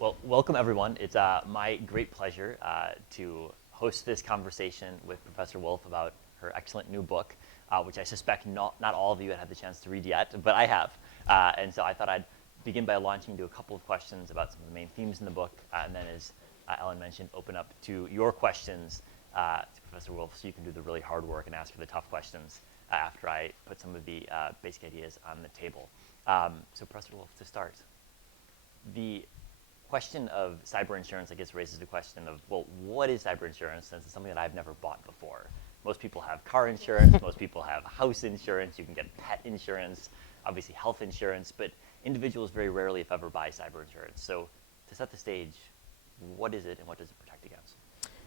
Well, welcome everyone. It's my great pleasure to host this conversation with Professor Wolff about her excellent new book, which I suspect not all of you have had the chance to read yet, but I have. And so I thought I'd begin by launching into a couple of questions about some of the main themes in the book, and then, as Ellen mentioned, open up to your questions to Professor Wolff, so you can do the really hard work and ask her the tough questions after I put some of the basic ideas on the table. So Professor Wolff, to start, the question of cyber insurance, I guess, raises the question of, well, what is cyber insurance, since it's something that I've never bought before? Most people have car insurance, most people have house insurance, you can get pet insurance, obviously health insurance, but individuals very rarely, if ever, buy cyber insurance. So to set the stage, what is it and what does it protect against?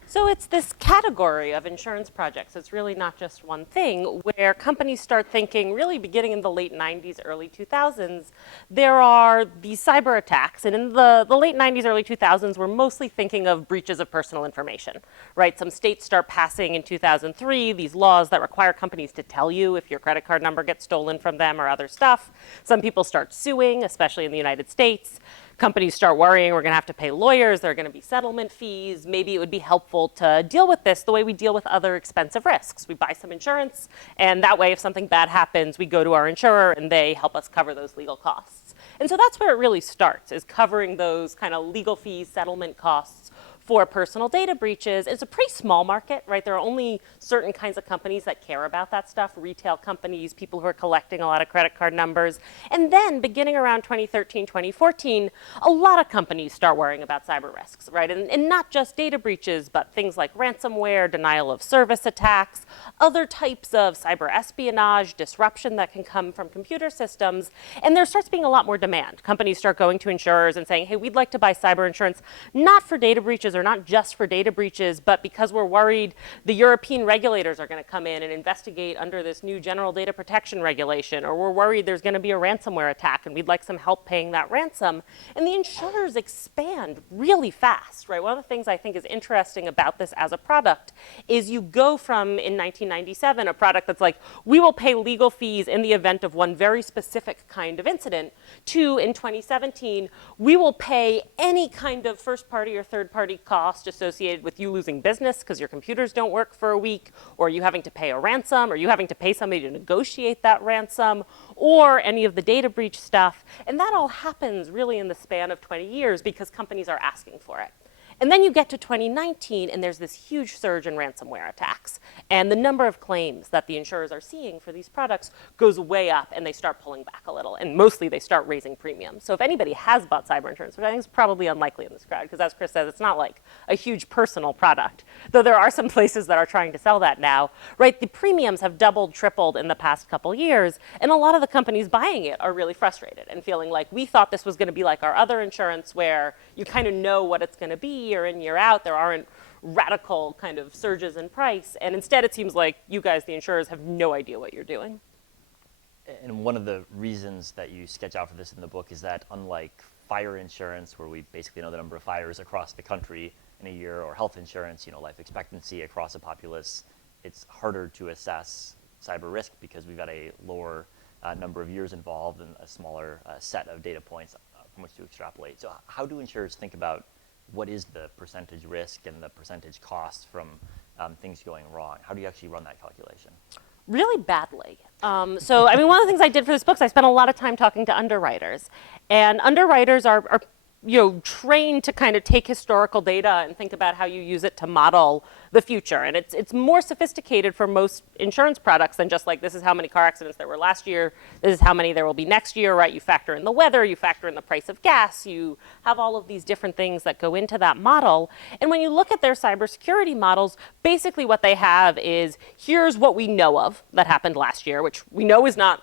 So it's this category of insurance projects. It's really not just one thing, where companies start thinking, really beginning in the late 90s, early 2000s, there are these cyber attacks. And in the late 90s, early 2000s, we're mostly thinking of breaches of personal information, right? Some states start passing in 2003 these laws that require companies to tell you if your credit card number gets stolen from them or other stuff. Some people start suing, especially in the United States. Companies start worrying we're going to have to pay lawyers, there are going to be settlement fees. Maybe it would be helpful to deal with this the way we deal with other expensive risks. We buy some insurance, and that way if something bad happens, we go to our insurer and they help us cover those legal costs. And so that's where it really starts, is covering those kind of legal fees, settlement costs for personal data breaches. It's a pretty small market, right? There are only certain kinds of companies that care about that stuff, retail companies, people who are collecting a lot of credit card numbers. And then beginning around 2013, 2014, a lot of companies start worrying about cyber risks, right? And not just data breaches, but things like ransomware, denial of service attacks, other types of cyber espionage, disruption that can come from computer systems. And there starts being a lot more demand. Companies start going to insurers and saying, hey, we'd like to buy cyber insurance, not for data breaches or not just for data breaches, but because we're worried the European regulators are going to come in and investigate under this new general data protection regulation, or we're worried there's going to be a ransomware attack and we'd like some help paying that ransom. And the insurers expand really fast, right? One of the things I think is interesting about this as a product is you go from, in 1997, a product that's like, we will pay legal fees in the event of one very specific kind of incident, to, in 2017, we will pay any kind of first-party or third-party cost associated with you losing business because your computers don't work for a week, or you having to pay a ransom, or you having to pay somebody to negotiate that ransom, or any of the data breach stuff. And that all happens really in the span of 20 years because companies are asking for it. And then you get to 2019, and there's this huge surge in ransomware attacks. And the number of claims that the insurers are seeing for these products goes way up, and they start pulling back a little. And mostly, they start raising premiums. So if anybody has bought cyber insurance, which I think is probably unlikely in this crowd, because as Chris says, it's not like a huge personal product, though there are some places that are trying to sell that now, right? The premiums have doubled, tripled in the past couple years, and a lot of the companies buying it are really frustrated and feeling like, we thought this was going to be like our other insurance, where you kind of know what it's going to be year in, year out. There aren't radical kind of surges in price. And instead, it seems like you guys, the insurers, have no idea what you're doing. And one of the reasons that you sketch out for this in the book is that, unlike fire insurance, where we basically know the number of fires across the country in a year, or health insurance, life expectancy across a populace, it's harder to assess cyber risk because we've got a lower number of years involved and a smaller set of data points from which to extrapolate. So how do insurers think about what is the percentage risk and the percentage cost from things going wrong? How do you actually run that calculation? Really badly. So, I mean, one of the things I did for this book is I spent a lot of time talking to underwriters. And underwriters are trained to kind of take historical data and think about how you use it to model the future. And it's more sophisticated for most insurance products than just like, this is how many car accidents there were last year, this is how many there will be next year, right? You factor in the weather, you factor in the price of gas, you have all of these different things that go into that model. And when you look at their cybersecurity models, basically what they have is, here's what we know of that happened last year, which we know is not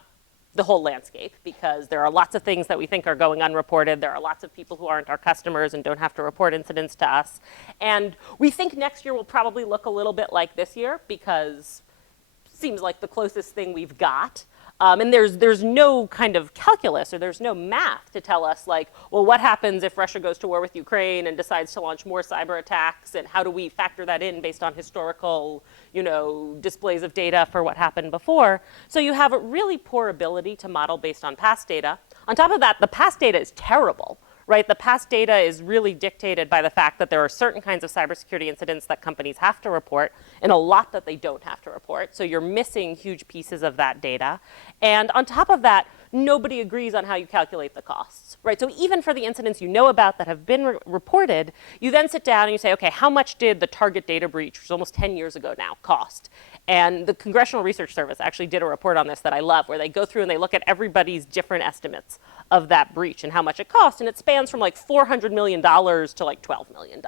the whole landscape, because there are lots of things that we think are going unreported. There are lots of people who aren't our customers and don't have to report incidents to us. And we think next year will probably look a little bit like this year, because it seems like the closest thing we've got. And there's no kind of calculus, or there's no math to tell us, like, well, what happens if Russia goes to war with Ukraine and decides to launch more cyber attacks, and how do we factor that in based on historical, displays of data for what happened before? So you have a really poor ability to model based on past data. On top of that, the past data is terrible, right? The past data is really dictated by the fact that there are certain kinds of cybersecurity incidents that companies have to report and a lot that they don't have to report. So you're missing huge pieces of that data. And on top of that, nobody agrees on how you calculate the costs, right? So even for the incidents you know about that have been reported, you then sit down and you say, okay, how much did the target data breach, which was almost 10 years ago now, cost? And the Congressional Research Service actually did a report on this that I love, where they go through and they look at everybody's different estimates of that breach and how much it cost. And it spans from like $400 million to like $12 million.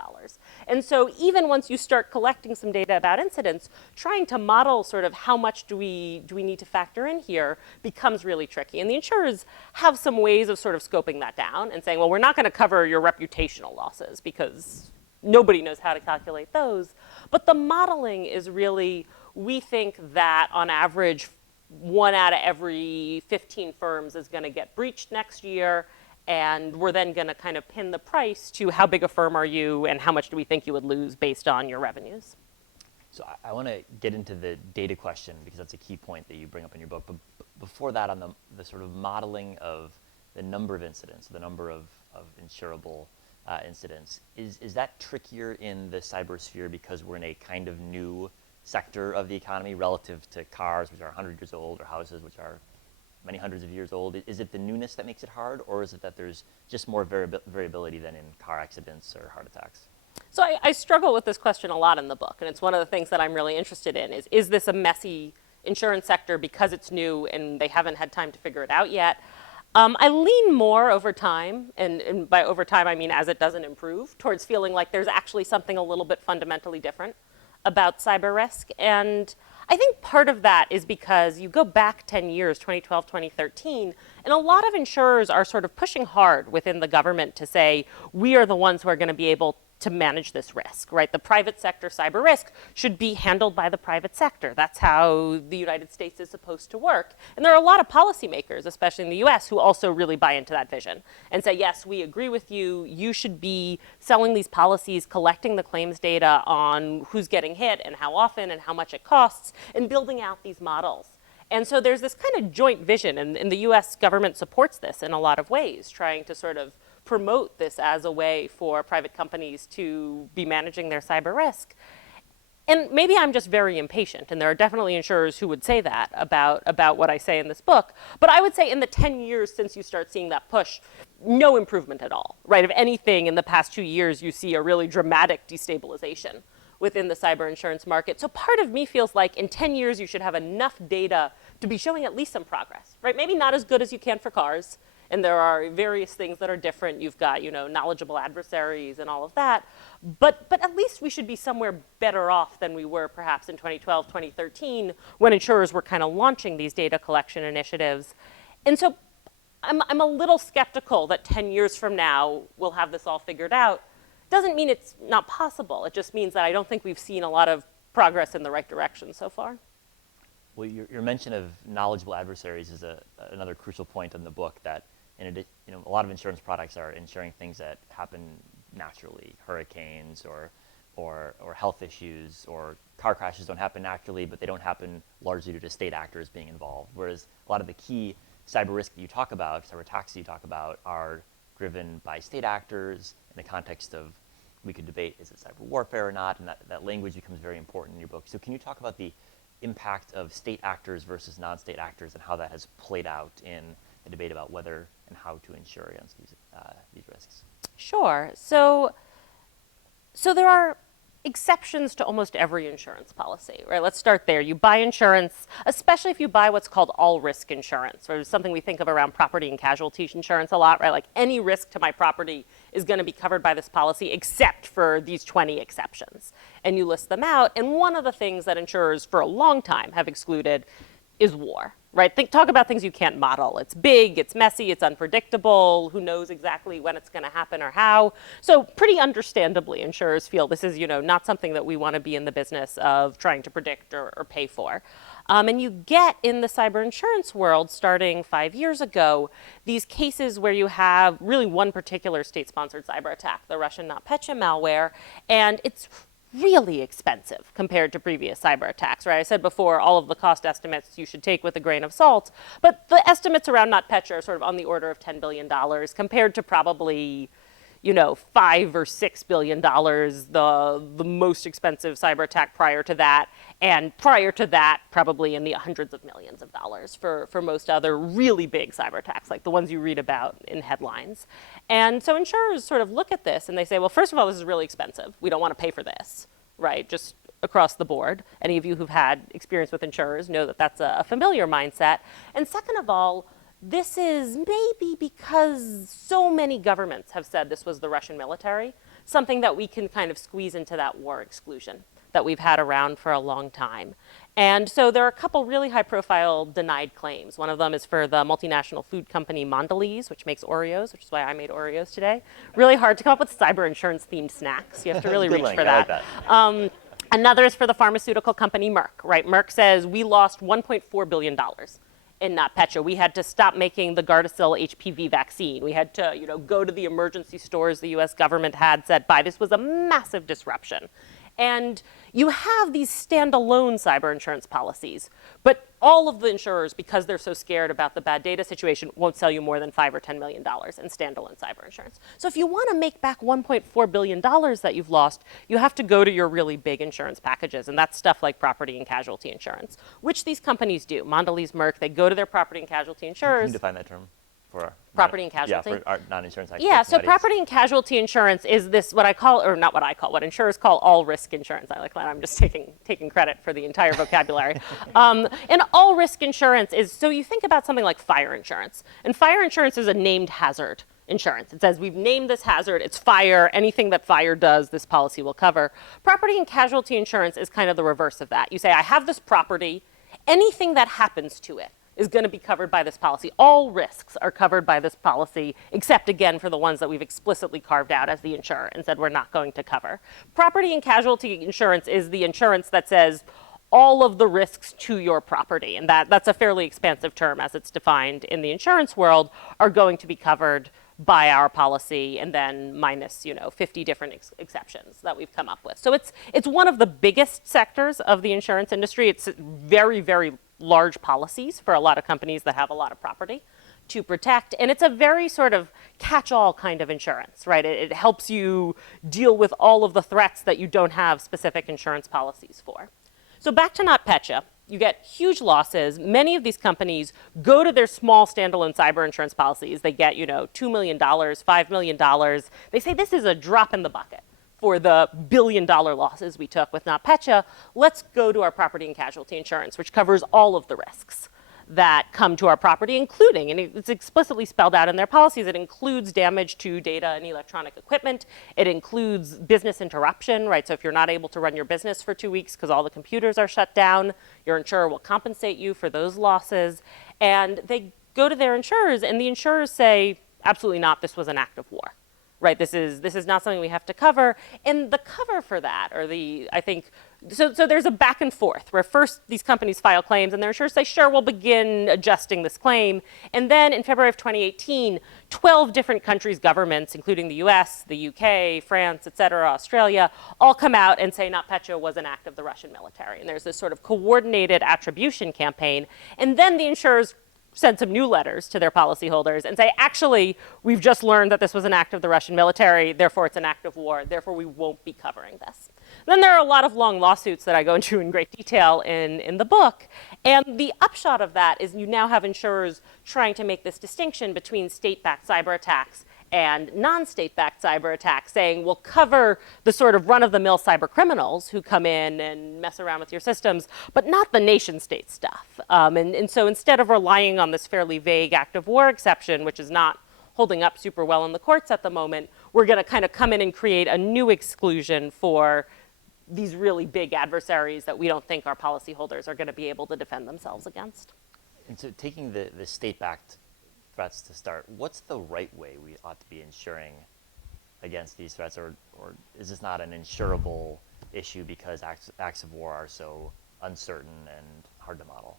And so even once you start collecting some data about incidents, trying to model sort of how much do we need to factor in here becomes really tricky. And the insurers have some ways of sort of scoping that down and saying, well, we're not going to cover your reputational losses because nobody knows how to calculate those. But the modeling is really, we think that on average, 1 out of every 15 firms is going to get breached next year. And we're then going to kind of pin the price to how big a firm are you and how much do we think you would lose based on your revenues. So I want to get into the data question because that's a key point that you bring up in your book. But before that, on the sort of modeling of the number of incidents, the number of insurable incidents, is that trickier in the cyber sphere because we're in a kind of new sector of the economy relative to cars, which are 100 years old, or houses, which are many hundreds of years old? Is it the newness that makes it hard, or is it that there's just more variability than in car accidents or heart attacks? So I struggle with this question a lot in the book, and it's one of the things that I'm really interested in is this a messy insurance sector because it's new and they haven't had time to figure it out yet? I lean more over time, and by over time I mean as it doesn't improve, towards feeling like there's actually something a little bit fundamentally different about cyber risk. And I think part of that is because you go back 10 years, 2012, 2013, and a lot of insurers are sort of pushing hard within the government to say, we are the ones who are going to be able to manage this risk, right? The private sector cyber risk should be handled by the private sector. That's how the United States is supposed to work. And there are a lot of policymakers, especially in the US, who also really buy into that vision and say, yes, we agree with you. You should be selling these policies, collecting the claims data on who's getting hit and how often and how much it costs, and building out these models. And so there's this kind of joint vision, and the US government supports this in a lot of ways, trying to sort of promote this as a way for private companies to be managing their cyber risk. And maybe I'm just very impatient, and there are definitely insurers who would say that about what I say in this book. But I would say in the 10 years since you start seeing that push, no improvement at all, right? If anything, in the past 2 years, you see a really dramatic destabilization within the cyber insurance market. So part of me feels like in 10 years, you should have enough data to be showing at least some progress, right? Maybe not as good as you can for cars, and there are various things that are different. You've got, knowledgeable adversaries and all of that. But at least we should be somewhere better off than we were perhaps in 2012, 2013, when insurers were kind of launching these data collection initiatives. And so I'm a little skeptical that 10 years from now, we'll have this all figured out. Doesn't mean it's not possible. It just means that I don't think we've seen a lot of progress in the right direction so far. Well, your mention of knowledgeable adversaries is another crucial point in the book, that a lot of insurance products are insuring things that happen naturally, hurricanes or health issues, or car crashes don't happen naturally, but they don't happen largely due to state actors being involved. Whereas a lot of the key cyber risk that you talk about, cyber attacks that you talk about, are driven by state actors in the context of, we could debate, is it cyber warfare or not, and that language becomes very important in your book. So can you talk about the impact of state actors versus non-state actors and how that has played out in the debate about whether and how to insure against these risks? Sure. So there are exceptions to almost every insurance policy, right? Let's start there. You buy insurance, especially if you buy what's called all-risk insurance, or something we think of around property and casualty insurance a lot, right? Like any risk to my property is going to be covered by this policy except for these 20 exceptions. And you list them out, and one of the things that insurers for a long time have excluded is war, right? Talk about things you can't model. It's big, it's messy, it's unpredictable. Who knows exactly when it's going to happen or how? So pretty understandably, insurers feel this is, not something that we want to be in the business of trying to predict or pay for. And you get in the cyber insurance world, starting 5 years ago, these cases where you have really one particular state-sponsored cyber attack, the Russian NotPetya malware, and it's really expensive compared to previous cyber attacks, right? I said before, all of the cost estimates you should take with a grain of salt, but the estimates around NotPetya are sort of on the order of $10 billion compared to probably, you know, $5 or $6 billion, the most expensive cyber attack prior to that, and prior to that, probably in the hundreds of millions of dollars for most other really big cyber attacks, like the ones you read about in headlines. And so insurers sort of look at this and they say, well, first of all, this is really expensive. We don't want to pay for this, right? Just across the board. Any of you who've had experience with insurers know that that's a familiar mindset. And second of all, this is maybe because so many governments have said this was the Russian military, something that we can kind of squeeze into that war exclusion that we've had around for a long time. And so there are a couple really high-profile denied claims. One of them is for the multinational food company Mondelez, which makes Oreos, which is why I made Oreos today. Really hard to come up with cyber insurance-themed snacks. You have to really reach for that. I like that. Another is for the pharmaceutical company Merck, right? Merck says we lost $1.4 billion in NotPetya. We had to stop making the Gardasil HPV vaccine. We had to, you know, go to the emergency stores the US government had said buy. This was a massive disruption. And you have these standalone cyber insurance policies, but all of the insurers, because they're so scared about the bad data situation, won't sell you more than $5 or $10 million in standalone cyber insurance. So if you want to make back $1.4 billion that you've lost, you have to go to your really big insurance packages, and that's stuff like property and casualty insurance, which these companies do. Mondelez, Merck, they go to their property and casualty insurers. Can you define that term? For property and casualty? Yeah, for our non-insurance experts. Yeah, so property and casualty insurance is this, what I call, or not what I call, what insurers call all risk insurance. I like that. I'm just taking credit for the entire vocabulary. And all risk insurance is, so you think about something like fire insurance. And fire insurance is a named hazard insurance. It says we've named this hazard, it's fire, anything that fire does, this policy will cover. Property and casualty insurance is kind of the reverse of that. You say, I have this property, anything that happens to it is going to be covered by this policy. All risks are covered by this policy, except again for the ones that we've explicitly carved out as the insurer and said we're not going to cover. Property and casualty insurance is the insurance that says all of the risks to your property, and that's a fairly expansive term as it's defined in the insurance world, are going to be covered by our policy, and then minus, 50 different exceptions that we've come up with. So it's one of the biggest sectors of the insurance industry. It's very, very large policies for a lot of companies that have a lot of property to protect. And it's a very sort of catch-all kind of insurance, right? It helps you deal with all of the threats that you don't have specific insurance policies for. So back to NotPetya, you get huge losses. Many of these companies go to their small standalone cyber insurance policies. They get, $2 million, $5 million. They say this is a drop in the bucket for the billion-dollar losses we took with NotPetya. Let's go to our property and casualty insurance, which covers all of the risks that come to our property, including, and it's explicitly spelled out in their policies, it includes damage to data and electronic equipment. It includes business interruption, right? So if you're not able to run your business for 2 weeks because all the computers are shut down, your insurer will compensate you for those losses. And they go to their insurers, and the insurers say, absolutely not, this was an act of war. Right, this is not something we have to cover. And the cover for that, so there's a back and forth where first these companies file claims and their insurers say, sure, we'll begin adjusting this claim. And then in February of 2018, 12 different countries' governments, including the US, the UK, France, et cetera, Australia, all come out and say NotPetya was an act of the Russian military. And there's this sort of coordinated attribution campaign. And then the insurers send some new letters to their policyholders and say, actually, we've just learned that this was an act of the Russian military, therefore it's an act of war, therefore we won't be covering this. Then there are a lot of long lawsuits that I go into in great detail in the book, and the upshot of that is you now have insurers trying to make this distinction between state-backed cyber attacks and non-state-backed cyber attacks, saying we'll cover the sort of run-of-the-mill cyber criminals who come in and mess around with your systems, but not the nation-state stuff. And so instead of relying on this fairly vague act of war exception, which is not holding up super well in the courts at the moment, we're going to kind of come in and create a new exclusion for these really big adversaries that we don't think our policyholders are going to be able to defend themselves against. And so taking the state-backed threats to start, what's the right way we ought to be insuring against these threats, or is this not an insurable issue because acts of war are so uncertain and hard to model?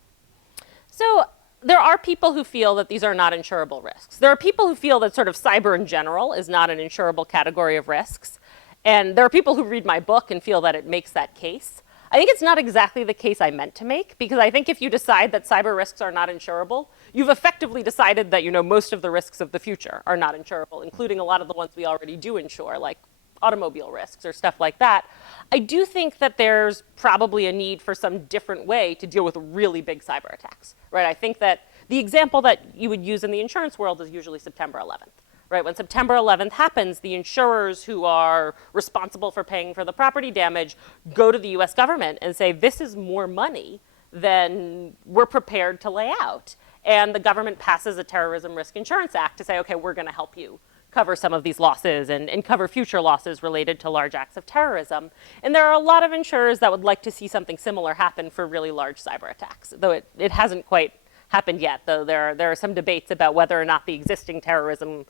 So there are people who feel that these are not insurable risks. There are people who feel that sort of cyber in general is not an insurable category of risks. And there are people who read my book and feel that it makes that case. I think it's not exactly the case I meant to make, because I think if you decide that cyber risks are not insurable, you've effectively decided that most of the risks of the future are not insurable, including a lot of the ones we already do insure, like automobile risks or stuff like that. I do think that there's probably a need for some different way to deal with really big cyber attacks, right? I think that the example that you would use in the insurance world is usually September 11th. Right, when September 11th happens, the insurers who are responsible for paying for the property damage go to the US government and say, this is more money than we're prepared to lay out. And the government passes a Terrorism Risk Insurance Act to say, okay, we're going to help you cover some of these losses and cover future losses related to large acts of terrorism. And there are a lot of insurers that would like to see something similar happen for really large cyber attacks, though it hasn't quite happened yet, though there are some debates about whether or not the existing terrorism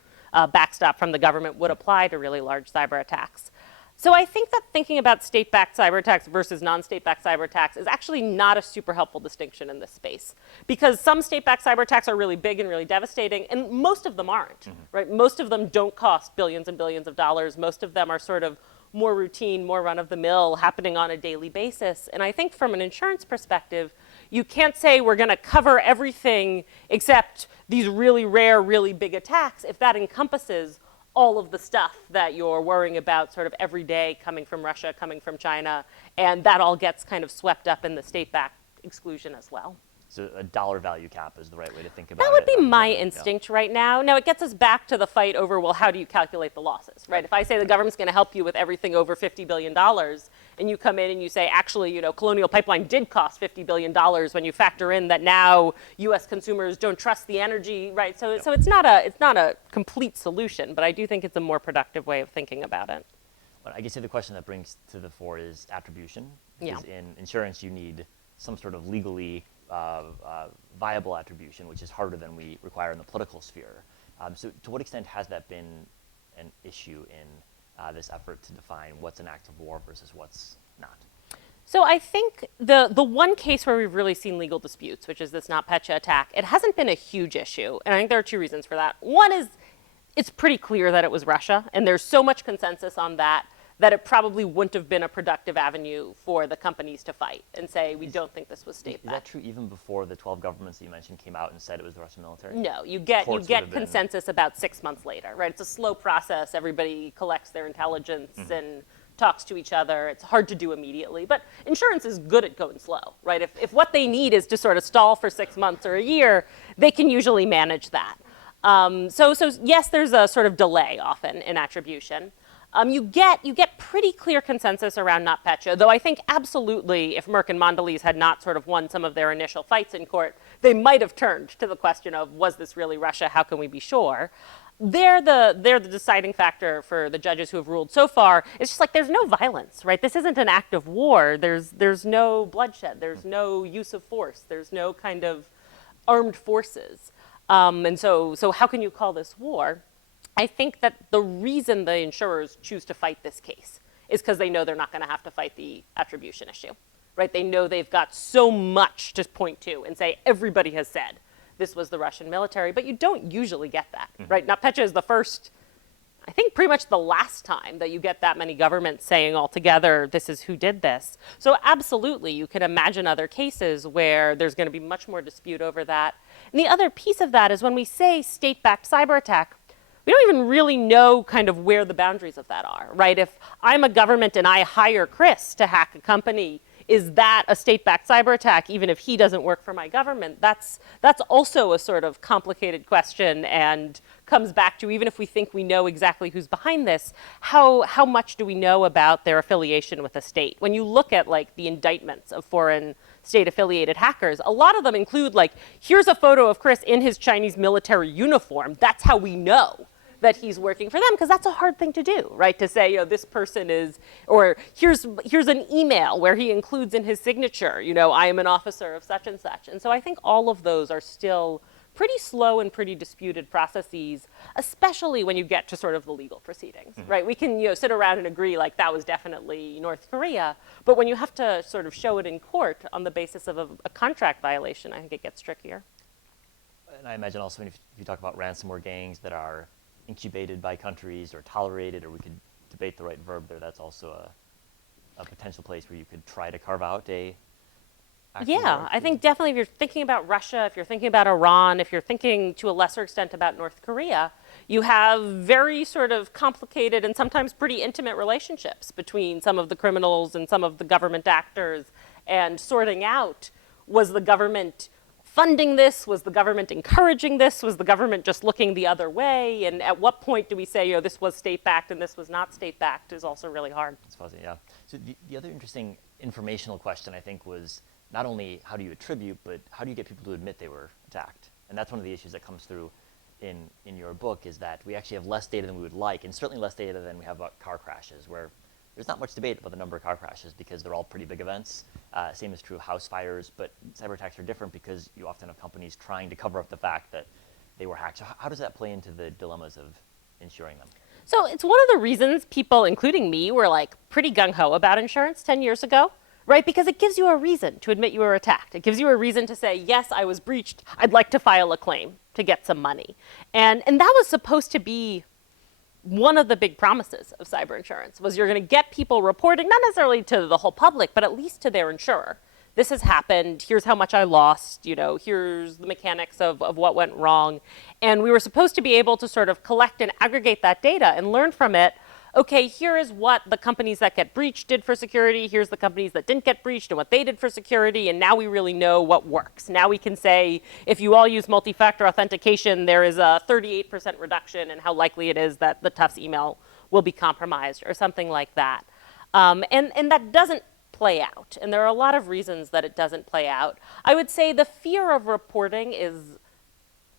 backstop from the government would apply to really large cyber attacks. So I think that thinking about state-backed cyber attacks versus non-state-backed cyber attacks is actually not a super helpful distinction in this space, because some state-backed cyber attacks are really big and really devastating, and most of them aren't, right? Most of them don't cost billions and billions of dollars. Most of them are sort of more routine, more run-of-the-mill, happening on a daily basis. And I think from an insurance perspective, you can't say we're going to cover everything except these really rare, really big attacks if that encompasses all of the stuff that you're worrying about sort of every day coming from Russia, coming from China, and that all gets kind of swept up in the state-backed exclusion as well. So a dollar value cap is the right way to think about it. That would be my instinct right now. Now, it gets us back to the fight over, well, how do you calculate the losses, right? If I say the government's going to help you with everything over $50 billion, and you come in and you say, actually, Colonial Pipeline did cost $50 billion when you factor in that now U.S. consumers don't trust the energy, right? So it's not a complete solution, but I do think it's a more productive way of thinking about it. Well, I guess the question that brings to the fore is attribution. Yeah. Because in insurance, you need some sort of legally viable attribution, which is harder than we require in the political sphere. So to what extent has that been an issue in this effort to define what's an act of war versus what's not? So I think the one case where we've really seen legal disputes, which is this NotPetya attack, it hasn't been a huge issue. And I think there are two reasons for that. One is it's pretty clear that it was Russia, and there's so much consensus on that it probably wouldn't have been a productive avenue for the companies to fight and say, we don't think this was state-backed. Is that true even before the 12 governments that you mentioned came out and said it was the Russian military? No, you get consensus about 6 months later, right? It's a slow process. Everybody collects their intelligence and talks to each other. It's hard to do immediately, but insurance is good at going slow, right? If what they need is to sort of stall for 6 months or a year, they can usually manage that. So yes, there's a sort of delay often in attribution. You get pretty clear consensus around NotPetya, though I think absolutely if Merck and Mondelez had not sort of won some of their initial fights in court, they might have turned to the question of, was this really Russia? How can we be sure? They're the deciding factor for the judges who have ruled so far. It's just like there's no violence, right? This isn't an act of war. There's no bloodshed. There's no use of force. There's no kind of armed forces. And so how can you call this war? I think that the reason the insurers choose to fight this case is because they know they're not going to have to fight the attribution issue, right? They know they've got so much to point to and say, everybody has said this was the Russian military, but you don't usually get that, right? NotPetya is the first, I think pretty much the last time that you get that many governments saying all together, this is who did this. So absolutely, you can imagine other cases where there's going to be much more dispute over that. And the other piece of that is when we say state-backed cyber attack, we don't even really know kind of where the boundaries of that are, right? If I'm a government and I hire Chris to hack a company, is that a state-backed cyber attack, even if he doesn't work for my government? That's also a sort of complicated question and comes back to, even if we think we know exactly who's behind this, how much do we know about their affiliation with a state? When you look at like the indictments of foreign state-affiliated hackers, a lot of them include like, here's a photo of Chris in his Chinese military uniform. That's how we know that he's working for them, because that's a hard thing to do, right? To say, this person is, or here's an email where he includes in his signature, I am an officer of such and such. And so I think all of those are still pretty slow and pretty disputed processes, especially when you get to sort of the legal proceedings, right? We can, sit around and agree like that was definitely North Korea, but when you have to sort of show it in court on the basis of a contract violation, I think it gets trickier. And I imagine also if you talk about ransomware gangs that are incubated by countries or tolerated, or we could debate the right verb there, that's also a potential place where you could try to carve out a actual Yeah, war. I think definitely if you're thinking about Russia, if you're thinking about Iran, if you're thinking to a lesser extent about North Korea, you have very sort of complicated and sometimes pretty intimate relationships between some of the criminals and some of the government actors, and sorting out, was the government funding this? Was the government encouraging this? Was the government just looking the other way? And at what point do we say, this was state-backed and this was not state-backed, is also really hard. It's fuzzy, yeah. So the other interesting informational question, I think, was not only how do you attribute, but how do you get people to admit they were attacked? And that's one of the issues that comes through in your book, is that we actually have less data than we would like, and certainly less data than we have about car crashes, where there's not much debate about the number of car crashes because they're all pretty big events. Same is true of house fires, but cyber attacks are different because you often have companies trying to cover up the fact that they were hacked. So how does that play into the dilemmas of insuring them? So it's one of the reasons people, including me, were like pretty gung-ho about insurance 10 years ago, right? Because it gives you a reason to admit you were attacked. It gives you a reason to say, yes, I was breached. I'd like to file a claim to get some money. And that was supposed to be one of the big promises of cyber insurance, was you're going to get people reporting, not necessarily to the whole public, but at least to their insurer. This has happened. Here's how much I lost. Here's the mechanics of what went wrong. And we were supposed to be able to sort of collect and aggregate that data and learn from it. Okay, here is what the companies that get breached did for security. Here's the companies that didn't get breached and what they did for security. And now we really know what works. Now we can say, if you all use multi-factor authentication, there is a 38% reduction in how likely it is that the Tufts email will be compromised, or something like that. And that doesn't play out. And there are a lot of reasons that it doesn't play out. I would say the fear of reporting is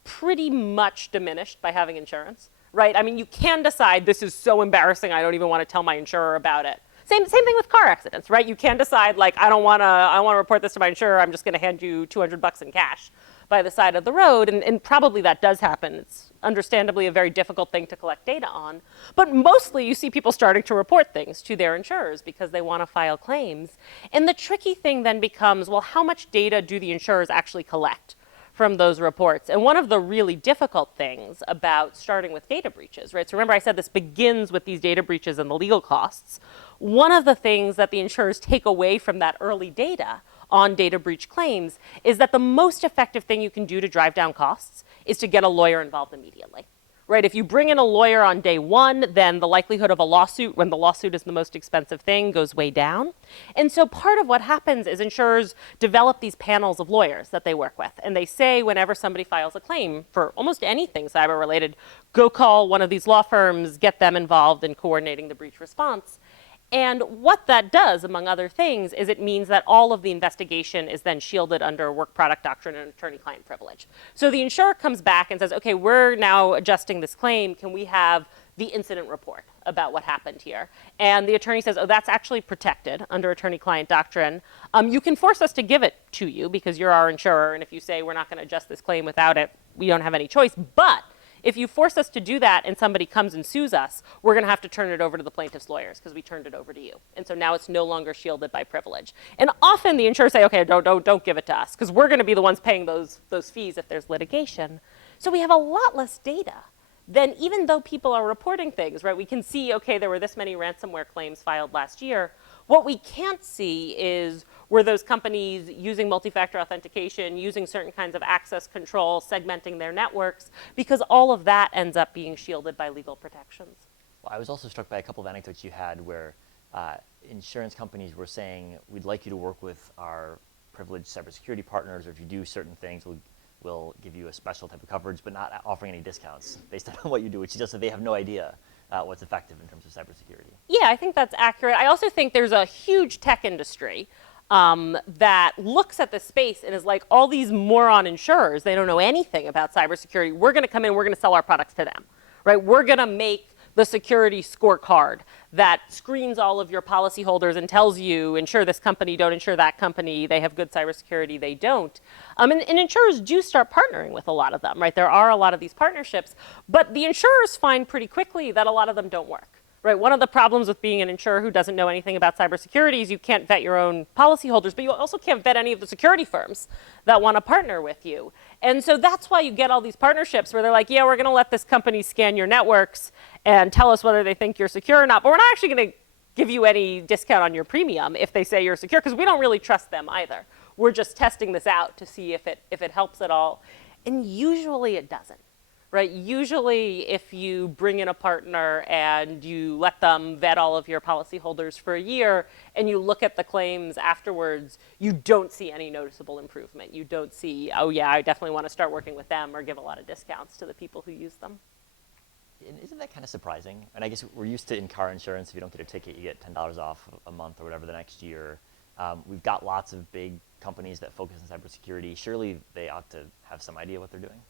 pretty much diminished by having insurance. Right? I mean, you can decide this is so embarrassing, I don't even want to tell my insurer about it. Same thing with car accidents, right? You can decide, like, I don't want to report this to my insurer. I'm just going to hand you $200 in cash by the side of the road. And probably that does happen. It's understandably a very difficult thing to collect data on. But mostly you see people starting to report things to their insurers because they want to file claims. And the tricky thing then becomes, well, how much data do the insurers actually collect from those reports? And one of the really difficult things about starting with data breaches, right? So remember I said this begins with these data breaches and the legal costs. One of the things that the insurers take away from that early data on data breach claims is that the most effective thing you can do to drive down costs is to get a lawyer involved immediately. Right, if you bring in a lawyer on day one, then the likelihood of a lawsuit, when the lawsuit is the most expensive thing, goes way down. And so part of what happens is insurers develop these panels of lawyers that they work with. And they say whenever somebody files a claim for almost anything cyber related, go call one of these law firms, get them involved in coordinating the breach response. And what that does, among other things, is it means that all of the investigation is then shielded under work product doctrine and attorney-client privilege. So the insurer comes back and says, okay, we're now adjusting this claim. Can we have the incident report about what happened here? And the attorney says, oh, that's actually protected under attorney-client doctrine. You can force us to give it to you because you're our insurer. And if you say we're not going to adjust this claim without it, we don't have any choice. But if you force us to do that and somebody comes and sues us, we're going to have to turn it over to the plaintiff's lawyers because we turned it over to you. And so now it's no longer shielded by privilege. And often the insurers say, okay, don't give it to us because we're going to be the ones paying those fees if there's litigation. So we have a lot less data than, even though people are reporting things, right? We can see, okay, there were this many ransomware claims filed last year. What we can't see is, were those companies using multi-factor authentication, using certain kinds of access control, segmenting their networks, because all of that ends up being shielded by legal protections. Well, I was also struck by a couple of anecdotes you had where insurance companies were saying, we'd like you to work with our privileged cybersecurity partners, or if you do certain things, we'll give you a special type of coverage, but not offering any discounts based on what you do, which suggests that they have no idea what's effective in terms of cybersecurity. Yeah, I think that's accurate. I also think there's a huge tech industry that looks at this space and is like, all these moron insurers, they don't know anything about cybersecurity. We're going to come in, we're going to sell our products to them, right? We're going to make the security scorecard that screens all of your policyholders and tells you, insure this company, don't insure that company, they have good cybersecurity, they don't. And insurers do start partnering with a lot of them, right? There are a lot of these partnerships, but the insurers find pretty quickly that a lot of them don't work. Right, one of the problems with being an insurer who doesn't know anything about cybersecurity is you can't vet your own policyholders, but you also can't vet any of the security firms that want to partner with you. And so that's why you get all these partnerships where they're like, yeah, we're going to let this company scan your networks and tell us whether they think you're secure or not, but we're not actually going to give you any discount on your premium if they say you're secure, because we don't really trust them either. We're just testing this out to see if it helps at all. And usually it doesn't, right? Usually if you bring in a partner and you let them vet all of your policyholders for a year and you look at the claims afterwards, you don't see any noticeable improvement. You don't see, oh yeah, I definitely want to start working with them or give a lot of discounts to the people who use them. And isn't that kind of surprising? And I guess we're used to in car insurance, if you don't get a ticket, you get $10 off a month or whatever the next year. We've got lots of big companies that focus on cybersecurity. Surely they ought to have some idea what they're doing.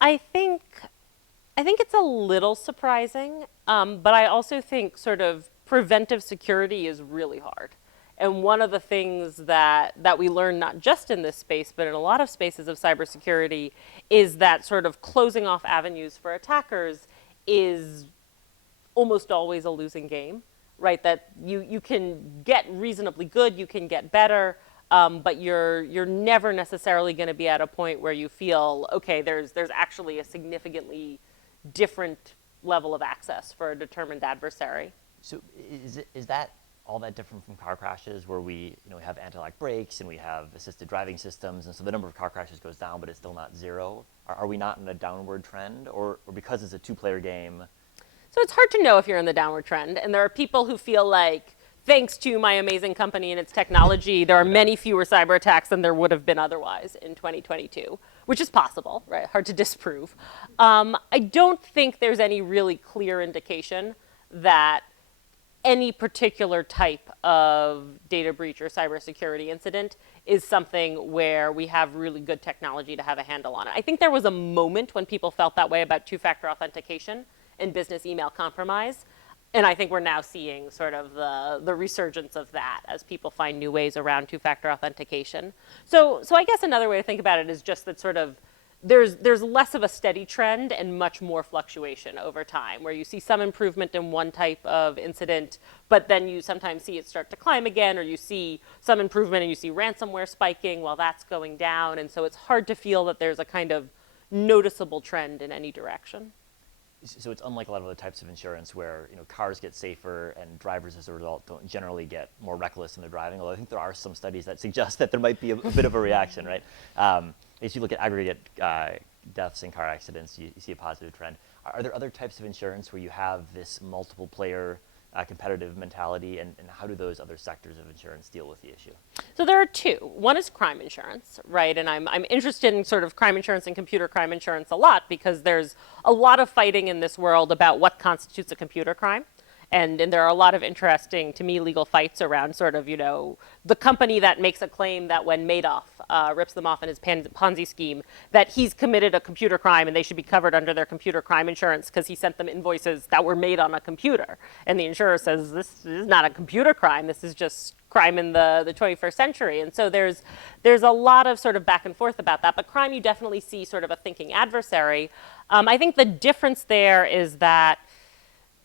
I think it's a little surprising, but I also think sort of preventive security is really hard. And one of the things that we learn not just in this space, but in a lot of spaces of cybersecurity, is that sort of closing off avenues for attackers is almost always a losing game, right? That you can get reasonably good, you can get better, but you're never necessarily going to be at a point where you feel, okay, there's actually a significantly different level of access for a determined adversary. So is that all that different from car crashes, where we have anti-lock brakes and we have assisted driving systems, and so the number of car crashes goes down, but it's still not zero? Are we not in a downward trend, or because it's a two-player game? So it's hard to know if you're in the downward trend, and there are people who feel like, thanks to my amazing company and its technology, there are many fewer cyber attacks than there would have been otherwise in 2022, which is possible, right? Hard to disprove. I don't think there's any really clear indication that any particular type of data breach or cybersecurity incident is something where we have really good technology to have a handle on it. I think there was a moment when people felt that way about two-factor authentication and business email compromise. And I think we're now seeing sort of the resurgence of that as people find new ways around two-factor authentication. So I guess another way to think about it is just that sort of there's less of a steady trend and much more fluctuation over time, where you see some improvement in one type of incident, but then you sometimes see it start to climb again, or you see some improvement and you see ransomware spiking while that's going down. And so it's hard to feel that there's a kind of noticeable trend in any direction. So it's unlike a lot of other types of insurance where cars get safer and drivers as a result don't generally get more reckless in their driving, although I think there are some studies that suggest that there might be a bit of a reaction, right? If you look at aggregate deaths in car accidents, you see a positive trend. Are there other types of insurance where you have this multiple player competitive mentality, and how do those other sectors of insurance deal with the issue? So there are two. One is crime insurance, right? And I'm interested in sort of crime insurance and computer crime insurance a lot, because there's a lot of fighting in this world about what constitutes a computer crime. And there are a lot of interesting, to me, legal fights around sort of, the company that makes a claim that when Madoff rips them off in his Ponzi scheme, that he's committed a computer crime and they should be covered under their computer crime insurance because he sent them invoices that were made on a computer. And the insurer says, this is not a computer crime, this is just crime in the 21st century. And so there's a lot of sort of back and forth about that. But crime, you definitely see sort of a thinking adversary. I think the difference there is that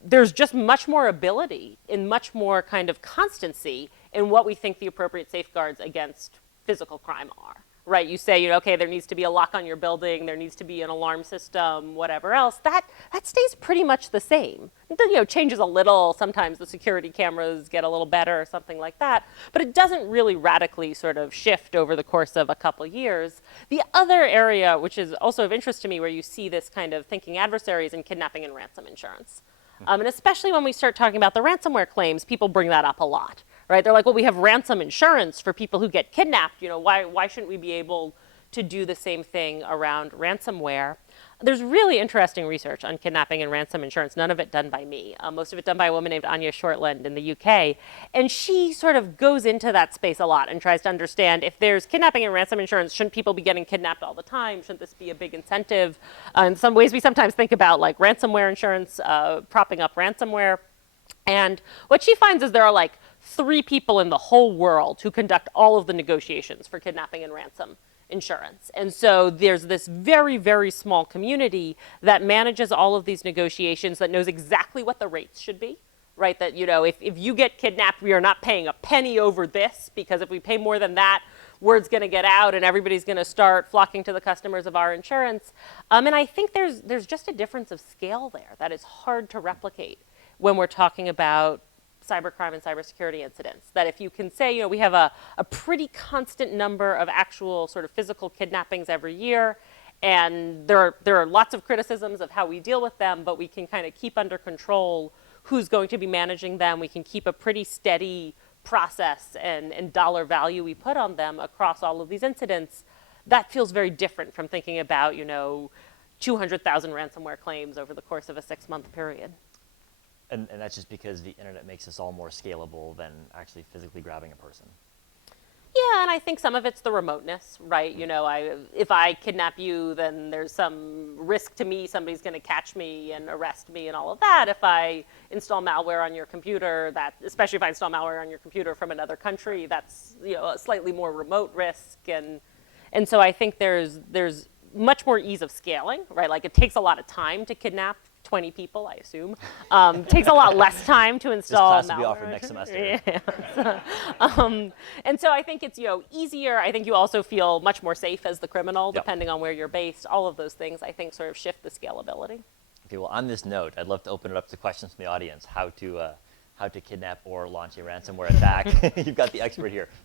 there's just much more ability and much more kind of constancy in what we think the appropriate safeguards against physical crime are, right? You say, okay, there needs to be a lock on your building, there needs to be an alarm system, whatever else. That stays pretty much the same. It changes a little. Sometimes the security cameras get a little better or something like that, but it doesn't really radically sort of shift over the course of a couple years. The other area, which is also of interest to me, where you see this kind of thinking adversaries in kidnapping and ransom insurance. And especially when we start talking about the ransomware claims, people bring that up a lot, right? They're like, well, we have ransom insurance for people who get kidnapped. Why shouldn't we be able to do the same thing around ransomware? There's really interesting research on kidnapping and ransom insurance, none of it done by me. Most of it done by a woman named Anya Shortland in the UK. And she sort of goes into that space a lot and tries to understand, if there's kidnapping and ransom insurance, shouldn't people be getting kidnapped all the time? Shouldn't this be a big incentive? In some ways, we sometimes think about like ransomware insurance, propping up ransomware. And what she finds is there are like 3 people in the whole world who conduct all of the negotiations for kidnapping and ransom insurance. And so there's this very, very small community that manages all of these negotiations, that knows exactly what the rates should be, right? That, if you get kidnapped, we are not paying a penny over this, because if we pay more than that, word's going to get out and everybody's going to start flocking to the customers of our insurance. And I think there's just a difference of scale there that is hard to replicate when we're talking about cybercrime and cybersecurity incidents. That if you can say, you know, we have a pretty constant number of actual sort of physical kidnappings every year, and there are lots of criticisms of how we deal with them, but we can kind of keep under control who's going to be managing them. We can keep a pretty steady process and dollar value we put on them across all of these incidents. That feels very different from thinking about, you know, 200,000 ransomware claims over the course of a 6-month period. And that's just because the internet makes us all more scalable than actually physically grabbing a person. Yeah, and I think some of it's the remoteness, right? You know, if I kidnap you, then there's some risk to me. Somebody's going to catch me and arrest me and all of that. If I install malware on your computer, that, especially if I install malware on your computer from another country, that's, you know, a slightly more remote risk. And so I think there's much more ease of scaling, right? Like it takes a lot of time to kidnap 20 people, I assume. Takes a lot less time to install this class will be offered next semester. Yeah. And so I think it's, you know, easier. I think you also feel much more safe as the criminal, depending on where you're based. All of those things, I think, sort of shift the scalability. Okay, well, on this note, I'd love to open it up to questions from the audience, how to kidnap or launch a ransomware attack. You've got the expert here.